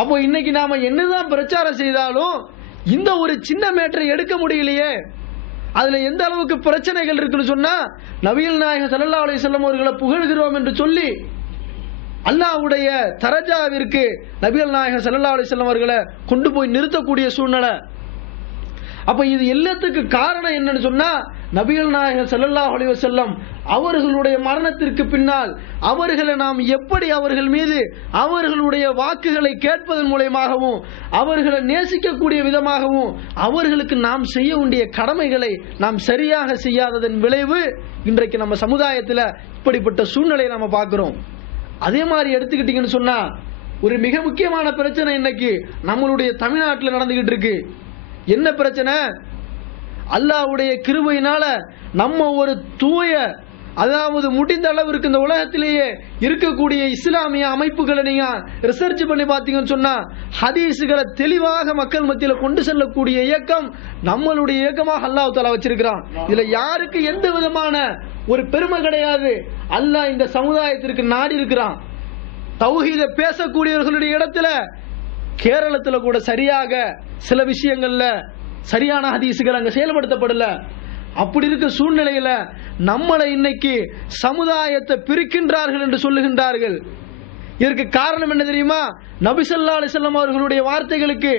அப்போ இன்னைக்கு நாம என்னதான் பிரச்சாரம் செய்தாலும் இந்த ஒரு சின்ன மேட்டரை எடுக்க முடியலையே. அதுல எந்த அளவுக்கு பிரச்சனைகள் இருக்குன்னு சொன்னா, நபிகள் நாயகம் ஸல்லல்லாஹு அலைஹி வஸல்லம் அவர்களை புகழ்கிறோம் என்று சொல்லி அல்லாஹ்வுடைய தரஜாவிற்கு நபிகள் நாயகம் ஸல்லல்லாஹு அலைஹி வஸல்லம் அவர்களை கொண்டு போய் நிறுத்தக்கூடிய சூழ்நிலை. அப்ப இது எல்லாத்துக்கு காரணம் என்னன்னு சொன்னா, நபிகள் நாயகம் ஸல்லல்லாஹு அலைஹி வஸல்லம் அவர்களுடைய மரணத்திற்கு பின்னால் அவர்களை நாம் எப்படி அவர்கள் மீது அவர்களுடைய வாக்குகளை கேட்பதன் மூலமாகவும் அவர்களை நேசிக்கக்கூடிய விதமாகவும் அவர்களுக்கு நாம் செய்ய வேண்டிய கடமைகளை நாம் சரியாக செய்யாததன் விளைவு இன்றைக்கு நம்ம சமுதாயத்தில் இப்படிப்பட்ட சூழ்நிலையை நம்ம பார்க்கிறோம். அதே மாதிரி எடுத்துக்கிட்டீங்கன்னு சொன்னா, ஒரு மிக முக்கியமான பிரச்சனை இன்னைக்கு நம்மளுடைய தமிழ்நாட்டில் நடந்துகிட்டு இருக்கு. என்ன பிரச்சனை? அல்லாஹ்வுடைய கிருபையினால நம்ம ஒரு தூய, அதாவது முடிந்த அளவிற்கு இந்த உலகத்திலேயே இருக்கக்கூடிய இஸ்லாமிய அமைப்புகளை நீங்க ரிசர்ச் பண்ணி பார்த்தீங்கன்னு சொன்னா, ஹதீஸுகளை தெளிவாக மக்கள் மத்தியில் கொண்டு செல்லக்கூடிய இயக்கம் நம்மளுடைய இயக்கமாக அல்லாஹ் தஆலா வச்சிருக்கிறான். இதுல யாருக்கு எந்த விதமான ஒரு பெருமை கிடையாது. அல்லாஹ் இந்த சமுதாயத்திற்கு நாடி இருக்கிறான். தௌஹீத பேசக்கூடியவர்களுடைய இடத்துல கேரளத்துல கூட சரியாக சில விஷயங்கள்ல சரியான ஹதீஸுகள் அங்க செயல்படுத்தப்படல. அப்படி இருக்க சூழ்நிலையில நம்மளை இன்னைக்கு சமுதாயத்தை பிரிக்கின்றார்கள் என்று சொல்லுகின்றார்கள். இதற்கு காரணம் என்ன தெரியுமா? நபி ஸல்லல்லாஹு அலைஹி வஸல்லம் அவர்களுடைய வார்த்தைகளுக்கு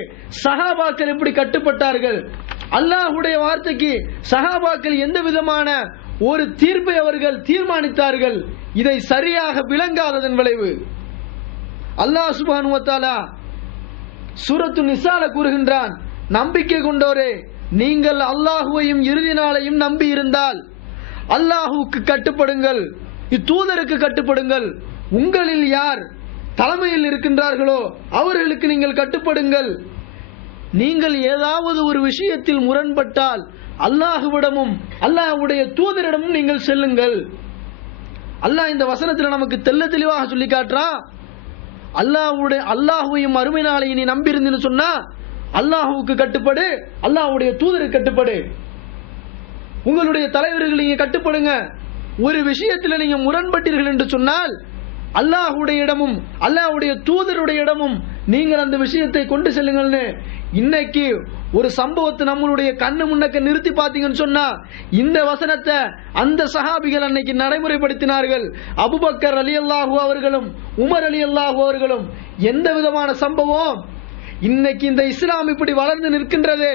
சஹாபாக்கள் எப்படி கட்டுப்பட்டார்கள், அல்லாஹ்வுடைய வார்த்தைக்கு சஹாபாக்கள் எந்த விதமான ஒரு தீர்ப்பை அவர்கள் தீர்மானித்தார்கள், இதை சரியாக விளங்காததன் விளைவு. அல்லாஹ் சுப்ஹானஹு வ தஆலா சூரத்து நிசால கூறுகின்றான், நம்பிக்கை கொண்டோரே, நீங்கள் அல்லாஹுவையும் இறுதி நாளையும் நம்பி இருந்தால் அல்லாஹுவுக்கு கட்டுப்படுங்கள், இத்தூதருக்கு கட்டுப்படுங்கள், உங்களில் யார் தலைமையில் இருக்கின்றார்களோ அவர்களுக்கு நீங்கள் கட்டுப்படுங்கள். நீங்கள் ஏதாவது ஒரு விஷயத்தில் முரண்பட்டால் அல்லாஹுவிடமும் அல்லாஹ்வுடைய தூதரிடமும் நீங்கள் செல்லுங்கள். அல்லாஹ் இந்த வசனத்தில் நமக்கு தெள்ள தெளிவாக சொல்லி காட்டுறான். அல்லாஹுவையும் அருமை நாளையும் நீ நம்பி இருந்தீன்னு சொன்னா அல்லாஹுவுக்கு கட்டுப்படு, அல்லாஹ்வுடைய தூதருக்கு கட்டுப்படு, உங்களுடைய தலைவர்கள் நீங்க கட்டுப்படுங்க. ஒரு விஷயத்தில் நீங்க முரண்பட்டீர்கள் என்று சொன்னால் அல்லாஹ்வுடைய இடமும் அல்லாஹ்வுடைய தூதருடைய இடமும் நீங்கள் அந்த விஷயத்தை கொண்டு செல்லுங்கள்னு இன்னைக்கு ஒரு சம்பவத்தை நம்மளுடைய கண்ணு முன்னக்க நிறுத்தி பார்த்தீங்கன்னு சொன்னா, இந்த வசனத்தை அந்த சஹாபிகள் அன்னைக்கு நடைமுறைப்படுத்தினார்கள். அபூபக்கர் ரலியல்லாஹு அவர்களும் உமர் ரலியல்லாஹு அவர்களும். எந்த விதமான சம்பவம்? இன்னைக்கு இந்த இஸ்லாம் இப்படி வளர்ந்து நிற்கின்றது.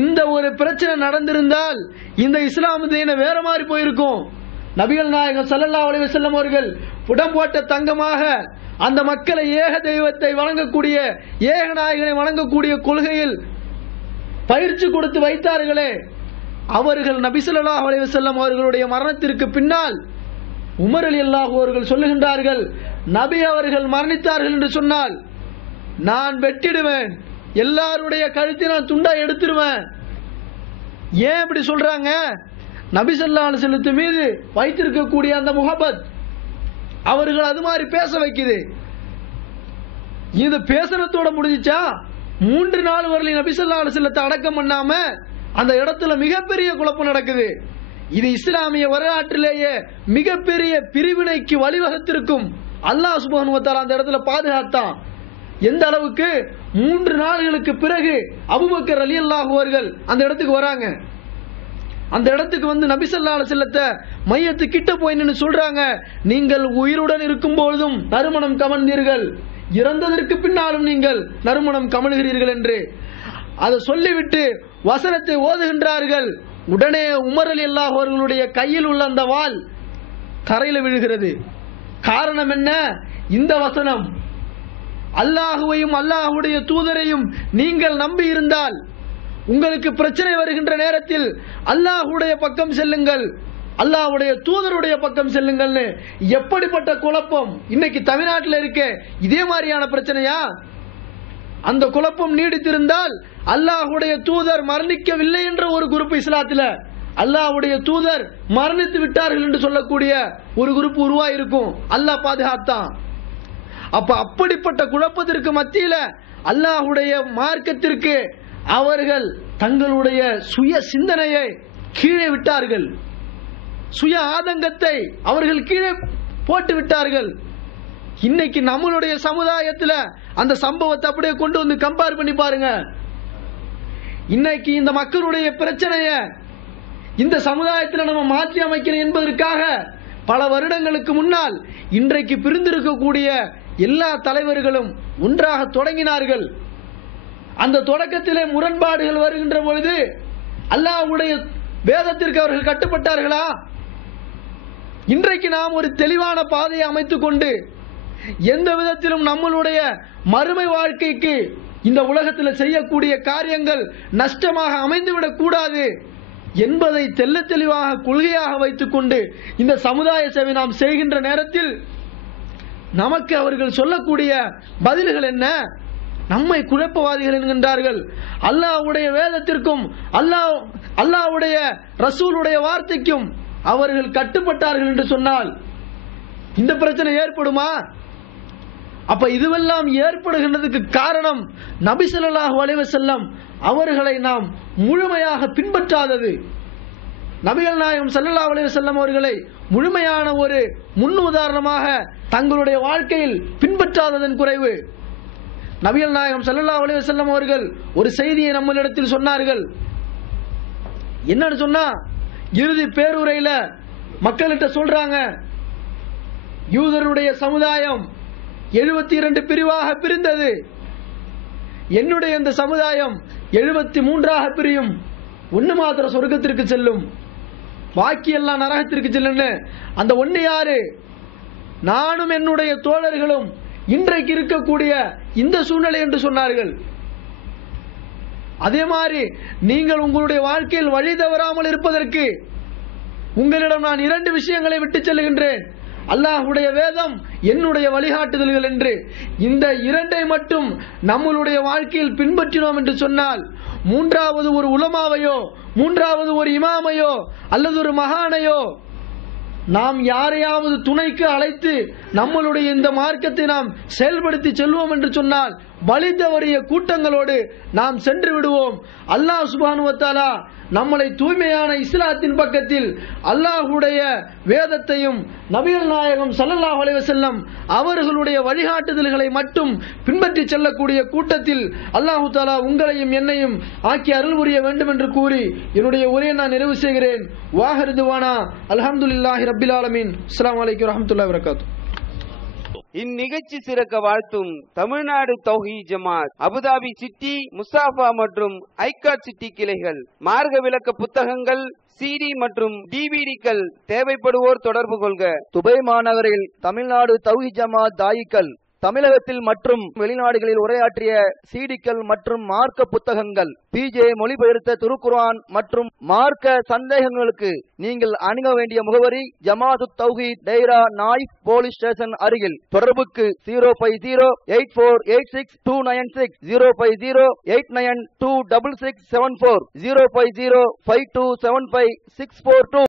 இந்த ஒரு பிரச்சனை நடந்திருந்தால் இந்த இஸ்லாம் வேற மாதிரி போயிருக்கும். நபிகள் நாயகம் ஸல்லல்லாஹு அலைஹி வஸல்லம் அவர்கள் புடம் போட்ட தங்கமாக அந்த மக்களை ஏக தெய்வத்தை வணங்கக்கூடிய, ஏகநாயகனை வணங்கக்கூடிய கொள்கையில் பயிற்சி கொடுத்து வைத்தார்களே, அவர்கள் நபி ஸல்லல்லாஹு அலைஹி வஸல்லம் அவர்களுடைய மரணத்திற்கு பின்னால் உமர் ரலியல்லாஹு அவர்கள் சொல்லுகின்றார்கள், நபி அவர்கள் மரணித்தார்கள் என்று சொன்னால் நான் வெட்டிடுவேன், எல்லாருடைய கழுத்தை நான் துண்டா எடுத்துருவேன். ஏன் இப்படி சொல்றாங்க? நபி ஸல்லல்லாஹு அலைஹி வஸல்லம் மீது வைத்திருக்கக்கூடிய அந்த முஹப்பத் அவர்கள் அது மாதிரி பேச வைக்குது. இது பேசனத்தோட முடிஞ்சிச்சா? 3 நாள் வரல நபி ஸல்லல்லாஹு அலைஹி வஸல்லத்தை அடக்கம் பண்ணாம அந்த இடத்துல மிகப்பெரிய குழப்பம் நடக்குது. இது இஸ்லாமிய வரலாற்றிலேயே மிகப்பெரிய பிரிவினைக்கு வழிவகுத்திருக்கும். அல்லாஹ் சுப்ஹானஹு வ தஆலா அந்த இடத்துல பாதுகாத்தான். எந்த அளவுக்கு? 3 நாள்களுக்கு பிறகு அபூபக்கர் ரலியல்லாஹு அவர்கள் அந்த இடத்துக்கு வராங்க. அந்த இடத்துக்கு வந்து நபி ஸல்லல்லாஹு அலைஹி வஸல்லத்தை மையத்து கிட்ட போய் நின்னு சொல்றாங்க, நீங்கள் உயிருடன் இருக்கும் பொழுதும் நறுமணம் கமழ்ந்தீர்கள், இறந்ததற்கு பின்னாலும் நீங்கள் நறுமணம் கமழ்கிறீர்கள் என்று அதை சொல்லிவிட்டு வசனத்தை ஓதுகின்றார்கள். உடனே உமர் ரலியல்லாஹு அவர்களுடைய கையில் உள்ள அந்த வாள் தரையில் விழுகிறது. காரணம் என்ன? இந்த வசனம், அல்லாஹுவையும் அல்லாஹ்வுடைய தூதரையும் நீங்கள் நம்பி இருந்தால் உங்களுக்கு பிரச்சனை வருகின்ற நேரத்தில் அல்லாஹ்வுடைய பக்கம் செல்லுங்கள், அல்லாஹ்வுடைய தூதருடைய பக்கம் செல்லுங்கள்னு. எப்படிப்பட்ட குழப்பம் இன்னைக்கு தமிழ்நாட்டில் இருக்க! இதே மாதிரியான பிரச்சனையா? அந்த குழப்பம் நீடித்திருந்தால் அல்லாஹ்வுடைய தூதர் மரணிக்கவில்லை என்ற ஒரு குரூப் இஸ்லாத்துல, அல்லாஹ்வுடைய தூதர் மரணித்து விட்டார்கள் என்று சொல்லக்கூடிய ஒரு குரூப் உருவாயிருக்கும். அல்லாஹ் பாதுகாத்தான். அப்ப அப்படிப்பட்ட குழப்பத்திற்கு மத்தியில அல்லாஹ்வுடைய மார்க்கத்திற்கு அவர்கள் தங்களுடைய சுய சிந்தனையை கீழே விட்டார்கள், சுய ஆதங்கத்தை அவர்கள் கீழே போட்டு விட்டார்கள். இன்னைக்கு நம்மளுடைய சமுதாயத்துல அந்த சம்பவத்தை அப்படியே கொண்டு வந்து கம்பேர் பண்ணி பாருங்க. இன்னைக்கு இந்த மக்களுடைய பிரச்சனைய இந்த சமுதாயத்துல நம்ம மாற்றி அமைக்கணும் என்பதற்காக பல வருடங்களுக்கு முன்னால் இன்றைக்கு பிரிந்திருக்கக்கூடிய எல்லா தலைவர்களும் ஒன்றாக தொடங்கினார்கள். அந்த தொடக்கத்திலே முரண்பாடுகள் வருகின்ற பொழுது அல்லாஹ்வுடைய வேதத்திற்கு அவர்கள் கட்டுப்பட்டார்களா? இன்றைக்கு நாம் ஒரு தெளிவான பாதையை அமைத்துக் கொண்டு எந்த விதத்திலும் நம்மளுடைய மறுமை வாழ்க்கைக்கு இந்த உலகத்தில் செய்யக்கூடிய காரியங்கள் நஷ்டமாக அமைந்துவிடக் கூடாது என்பதை தெள்ள தெளிவாக கொள்கையாக வைத்துக் கொண்டு இந்த சமுதாய சேவை நாம் செய்கின்ற நேரத்தில் நமக்கு அவர்கள் சொல்லக்கூடிய பதில்கள் என்ன? நம்மை குழப்பவாதிகள் என்கின்றார்கள். அல்லாஹ்வுடைய வேதத்திற்கும் அல்லாஹ்வுடைய ரசூலுடைய வார்த்தைக்கும் அவர்கள் கட்டுப்பட்டார்கள் என்று சொன்னால் இந்த பிரச்சனை ஏற்படுமா? அப்ப இதுவெல்லாம் ஏற்படுகின்றதுக்கு காரணம் நபி ஸல்லல்லாஹு அலைஹி வஸல்லம் அவர்களை நாம் முழுமையாக பின்பற்றாதது. நபிகள் நாயகம் ஸல்லல்லாஹு அலைஹி வஸல்லம் அவர்களை முழுமையான ஒரு முன் உதாரணமாக தங்களுடைய வாழ்க்கையில் பின்பற்றாததன் குறைவு. நபிகள் நாயகம் ஸல்லல்லாஹு அலைஹி வஸல்லம் அவர்கள் ஒரு செய்தியை நம்மளிடத்தில் சொன்னார்கள். என்னன்னு சொன்னா, இறுதி பேருரையில மக்கள்கிட்ட சொல்றாங்க, யூதருடைய சமுதாயம் 72 பிரிவாக பிரிந்தது, என்னுடைய இந்த சமுதாயம் 73ஆக பிரியும், ஒன்னு மாத்திரம் சொர்க்கத்திற்கு செல்லும், பாக்கி எல்லாம் நரகத்திற்கு செல்லும். அந்த ஒன்னு யாரு? நானும் என்னுடைய தோழர்களும் இன்றைக்கு இருக்கக்கூடிய இந்த சூழ்நிலை என்று சொன்னார்கள். அதே மாதிரி நீங்கள் உங்களுடைய வாழ்க்கையில் வழி தவறாமல் இருப்பதற்கு உங்களிடம் நான் 2 விஷயங்களை விட்டு செல்கின்றேன். அல்லாஹ்வுடைய வேதம், என்னுடைய வழிகாட்டுதல்கள் என்று. இந்த 2ஐ மட்டும் நம்மளுடைய வாழ்க்கையில் பின்பற்றினோம் என்று சொன்னால், மூன்றாவது ஒரு உலமாவையோ, மூன்றாவது ஒரு இமாமையோ அல்லது ஒரு மகானையோ நாம் யாரையாவது துணைக்கு அழைத்து நம்மளுடைய இந்த மார்க்கத்தை நாம் செயல்படுத்தி செல்வோம் என்று சொன்னால் வழி தவறிய கூட்டங்களோடு நாம் சென்று விடுவோம். அல்லாஹ் சுப்ஹானஹு வ தஆலா நம்மளை தூய்மையான இஸ்லாத்தின் பக்கத்தில் அல்லாஹ்வுடைய வேதத்தையும் நபிகள் நாயகம் ஸல்லல்லாஹு அலைஹி வஸல்லம் அவர்களுடைய வழிகாட்டுதல்களை மட்டும் பின்பற்றி செல்லக்கூடிய கூட்டத்தில் அல்லாஹ் தஆலா உங்களையும் என்னையும் ஆக்கி அருள் புரிய வேண்டும் என்று கூறி என்னுடைய உரையை நான் நிறைவு செய்கிறேன். வாஹிரு துவானா அல்ஹம்துலில்லாஹி ரப்பில் ஆலமீன். அஸ்ஸலாமு அலைக்கும் வரஹ்மத்துல்லாஹி வபரகாத்துஹு. இந்நிகழ்ச்சி சிறக்க வாழ்த்தும் தமிழ்நாடு தௌஹீத் ஜமாத், அபுதாபி சிட்டி, முஸ்தாபா மற்றும் ஐகாட் சிட்டி கிளைகள். மார்க்க விளக்க புத்தகங்கள், CD மற்றும் DVDக்கள் தேவைப்படுவோர் தொடர்பு கொள்க. துபை மாநகரில் தமிழ்நாடு தௌஹீத் ஜமாத் தாயிக்கள் தமிழகத்தில் மற்றும் வெளிநாடுகளில் உரையாற்றிய CDக்கள் மற்றும் மார்க்க புத்தகங்கள், PJ மொழிபெயர்த்த திருக்குர்ஆன் மற்றும் மார்க்க சந்தேகங்களுக்கு நீங்கள் அணுக வேண்டிய முகவரி ஜமாஅத்துத் தௌஹீத், டைரா நாயிப் போலீஸ் ஸ்டேஷன் அருகில். தொடர்புக்கு 05084862996, 05089266674, 05052756442.